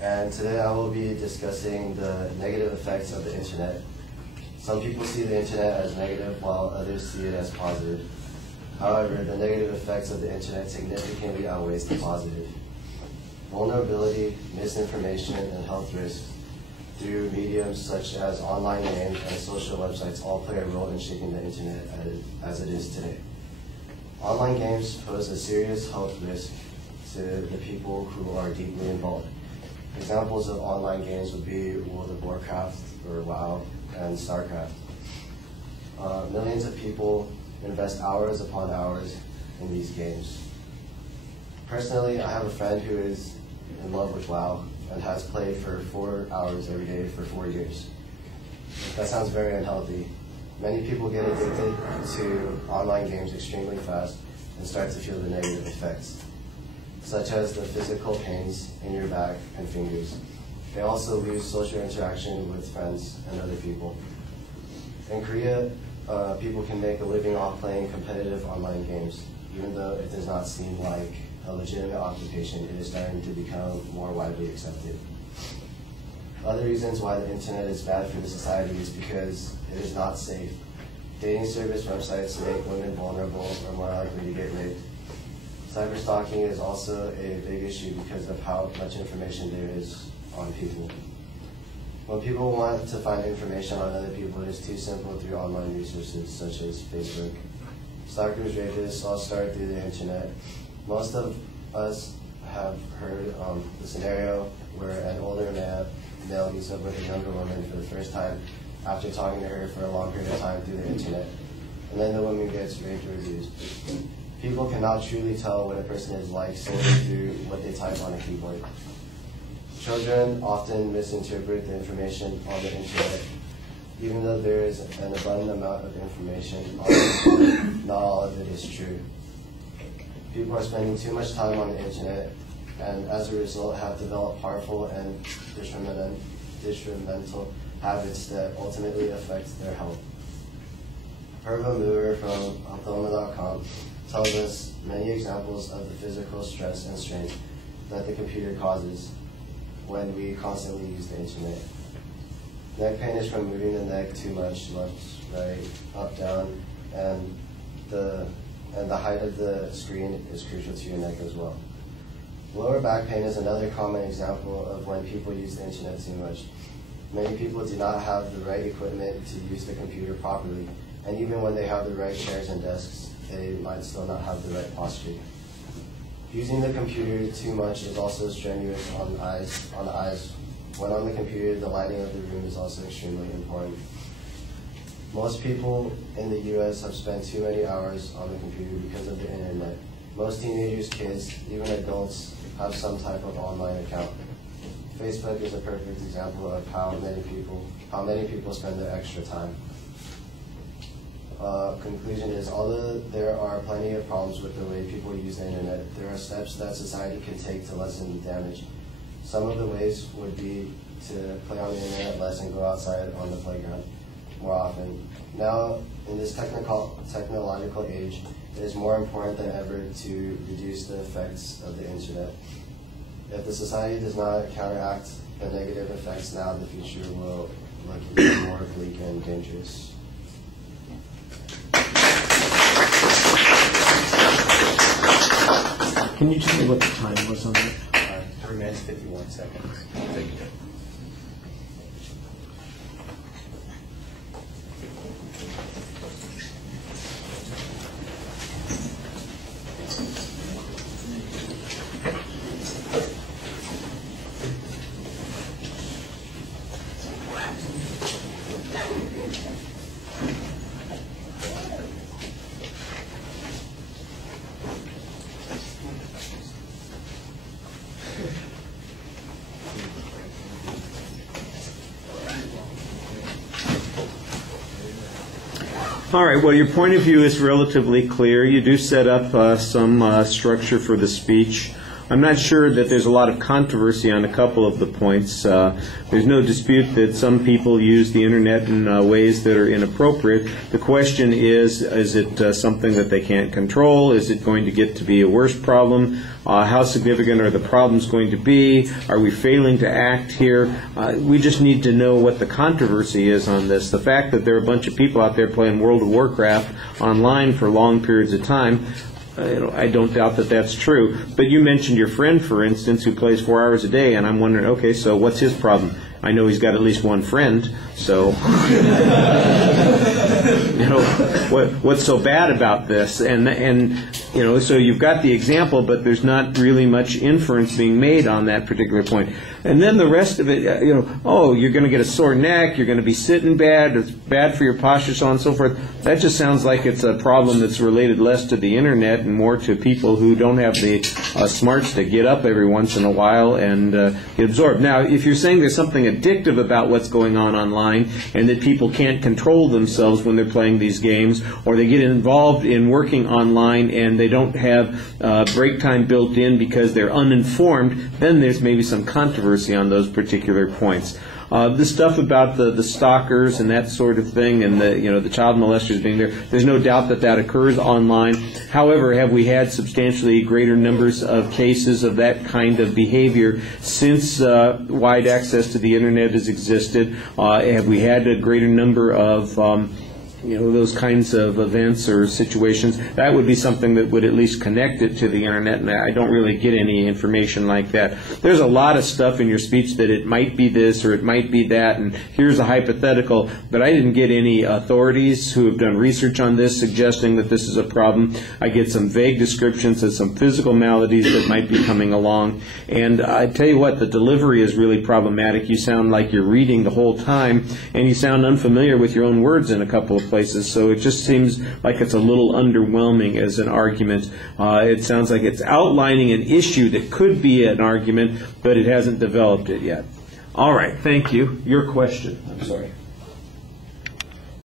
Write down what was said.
and today I will be discussing the negative effects of the internet. Some people see the internet as negative while others see it as positive. However, the negative effects of the internet significantly outweighs the positive. Vulnerability, misinformation, and health risks through mediums such as online games and social websites all play a role in shaping the internet as it is today. Online games pose a serious health risk to the people who are deeply involved. Examples of online games would be World of Warcraft, or WoW, and StarCraft. Millions of people invest hours upon hours in these games. Personally, I have a friend who is in love with WoW and has played for 4 hours every day for 4 years. That sounds very unhealthy. Many people get addicted to online games extremely fast and start to feel the negative effects, such as the physical pains in your back and fingers. They also lose social interaction with friends and other people. In Korea, people can make a living off playing competitive online games. Even though it does not seem like a legitimate occupation, it is starting to become more widely accepted. Other reasons why the internet is bad for the society is because it is not safe. Dating service websites make women vulnerable or more likely to get raped. Cyberstalking is also a big issue because of how much information there is on people. When people want to find information on other people, it is too simple through online resources such as Facebook. Stalkers, rapists all start through the internet. Most of us have heard the scenario where an older male meets up with a younger woman for the first time after talking to her for a long period of time through the internet, and then the woman gets raped or abused. People cannot truly tell what a person is like solely through what they type on a keyboard. Children often misinterpret the information on the internet. Even though there is an abundant amount of information on the internet, not all of it is true. People are spending too much time on the internet, and as a result have developed harmful and detrimental habits that ultimately affect their health. Herva Muir from Ophthalma.com tells us many examples of the physical stress and strain that the computer causes when we constantly use the internet. Neck pain is from moving the neck too much, left, right, up, down, and the height of the screen is crucial to your neck as well. Lower back pain is another common example of when people use the internet too much. Many people do not have the right equipment to use the computer properly, and even when they have the right chairs and desks, they might still not have the right posture. Using the computer too much is also strenuous on the eyes. When on the computer, the lighting of the room is also extremely important. Most people in the U.S. have spent too many hours on the computer because of the internet. Most teenagers, kids, even adults have some type of online account. Facebook is a perfect example of how many people spend their extra time. Conclusion is, although there are plenty of problems with the way people use the internet, there are steps that society can take to lessen the damage. Some of the ways would be to play on the internet less and go outside on the playground more often. Now, in this technological age, it is more important than ever to reduce the effects of the internet. If the society does not counteract the negative effects now, the future will look even more bleak and dangerous. Can you tell me what the time was on that? 3 minutes, 51 seconds. Thank you. All right, well, your point of view is relatively clear. You do set up some structure for the speech. I'm not sure that there's a lot of controversy on a couple of the points. There's no dispute that some people use the internet in ways that are inappropriate. The question is it something that they can't control? Is it going to get to be a worse problem? How significant are the problems going to be? Are we failing to act here? We just need to know what the controversy is on this. The fact that there are a bunch of people out there playing World of Warcraft online for long periods of time, I don't doubt that that's true. But you mentioned your friend, for instance, who plays 4 hours a day, and I'm wondering, okay, so what's his problem? I know he's got at least one friend, so what's so bad about this? And so you've got the example, but there's not really much inference being made on that particular point. And then the rest of it, you're going to get a sore neck, you're going to be sitting bad, it's bad for your posture, so on and so forth. That just sounds like it's a problem that's related less to the internet and more to people who don't have the smarts to get up every once in a while and get absorbed. Now, if you're saying there's something addictive about what's going on online and that people can't control themselves when they're playing these games, or they get involved in working online and they don't have break time built in because they're uninformed, then there's maybe some controversy on those particular points. The stuff about the stalkers and that sort of thing, and the child molesters being there, there's no doubt that that occurs online. However, have we had substantially greater numbers of cases of that kind of behavior since wide access to the internet has existed? Have we had a greater number of those kinds of events or situations? That would be something that would at least connect it to the internet, and I don't really get any information like that. There's a lot of stuff in your speech that it might be this or it might be that, and here's a hypothetical, but I didn't get any authorities who have done research on this suggesting that this is a problem. I get some vague descriptions of some physical maladies that might be coming along, and I tell you what, the delivery is really problematic. You sound like you're reading the whole time, and you sound unfamiliar with your own words in a couple of places, so it just seems like it's a little underwhelming as an argument. It sounds like it's outlining an issue that could be an argument, but it hasn't developed it yet. All right, thank you. Your question. I'm sorry.